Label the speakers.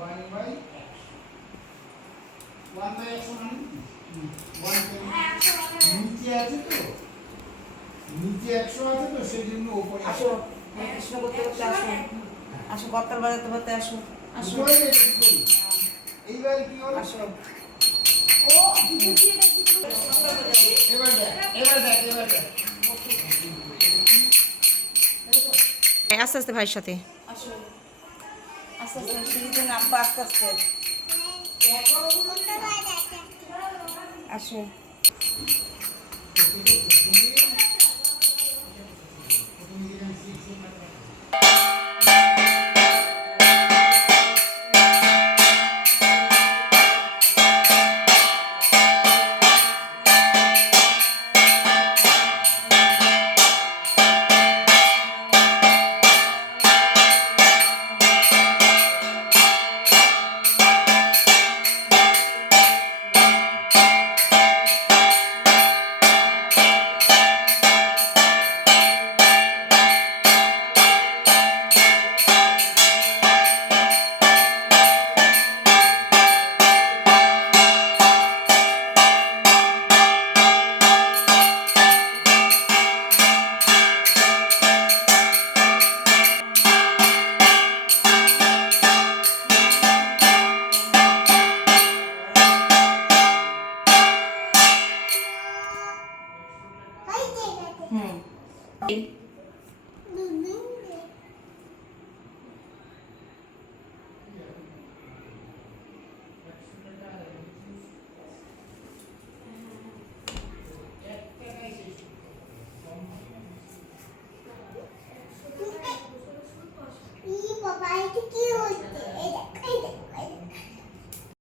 Speaker 1: One by একশো মানে নিচে আছে তো? নিচে একশো আছে তো? সেই জন্য ওপরে
Speaker 2: আসো। কৃষ্ণ করতে করতে আসো। আসো কর্তাল বাজাতে বাজাতে আসো। আসো।
Speaker 1: এটা কি হলো
Speaker 2: আসো।
Speaker 1: এবার দেখ এবার দেখ। এবার দেখ।
Speaker 3: আস্তে আস্তে ভাইয়ের সাথে।
Speaker 2: আস্তে আস্তে সিঁড়িতে নামবো আস্তে আস্তে। আসো। হুম
Speaker 4: বাবা এটা কি হচ্ছে এই দেখ এই দেখ